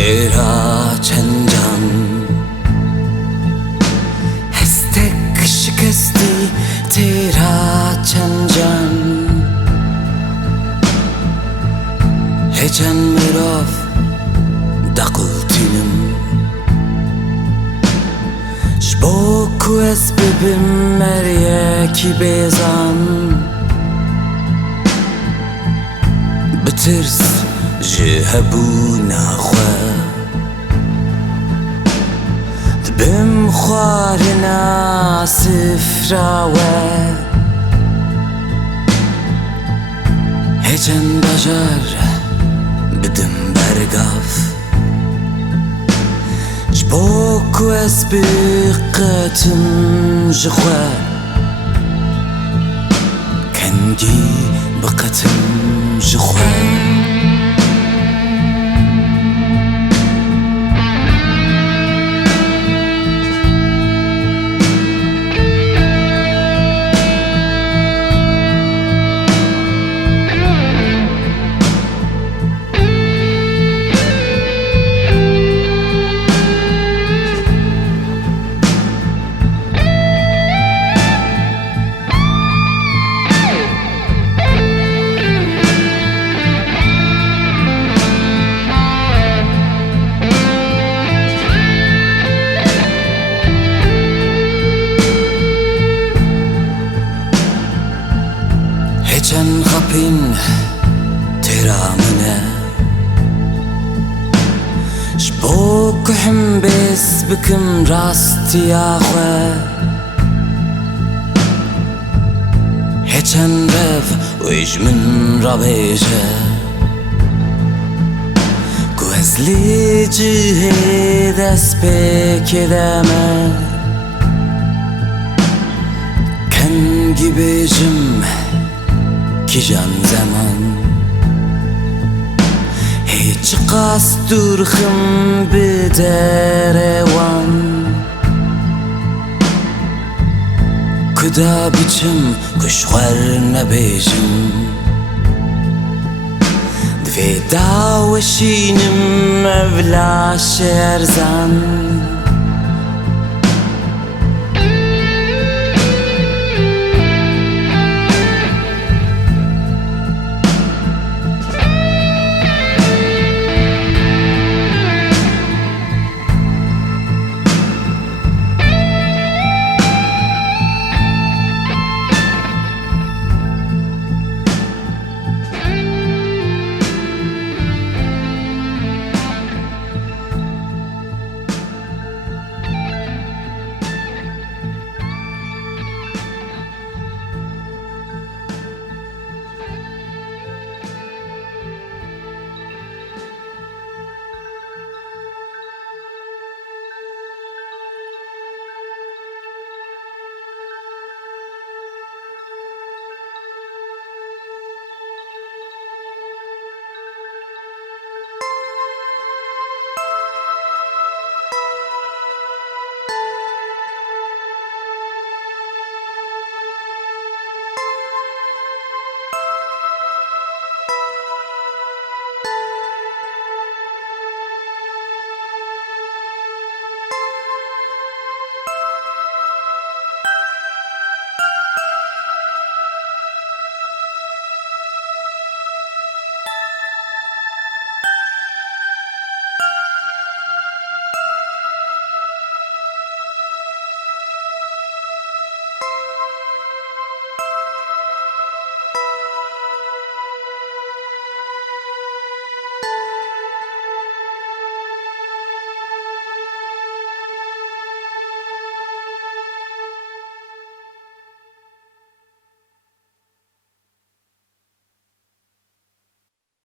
तेरा चंदन हस्तेक शिकस्ती तेरा चंदन Hecen miraf daqultinim Şboku esbibim meriyeki bezan Bitirs jihebu nakhwa Dbim khwarina sifrawe Hecen bajar بدم برقف جبوك واسبقتم جخوا كنجي بقتم جخوا Hecen kapin teramine Şbok hem bes bikim rast yakhwa Hecen rev wish min rabeje Gözli cihe despek edeme Ken gibicim ki can zaman Hiç qasturxim biderevan Kuda biçim kuşxar nebejim Dve daweşinim evla şerzan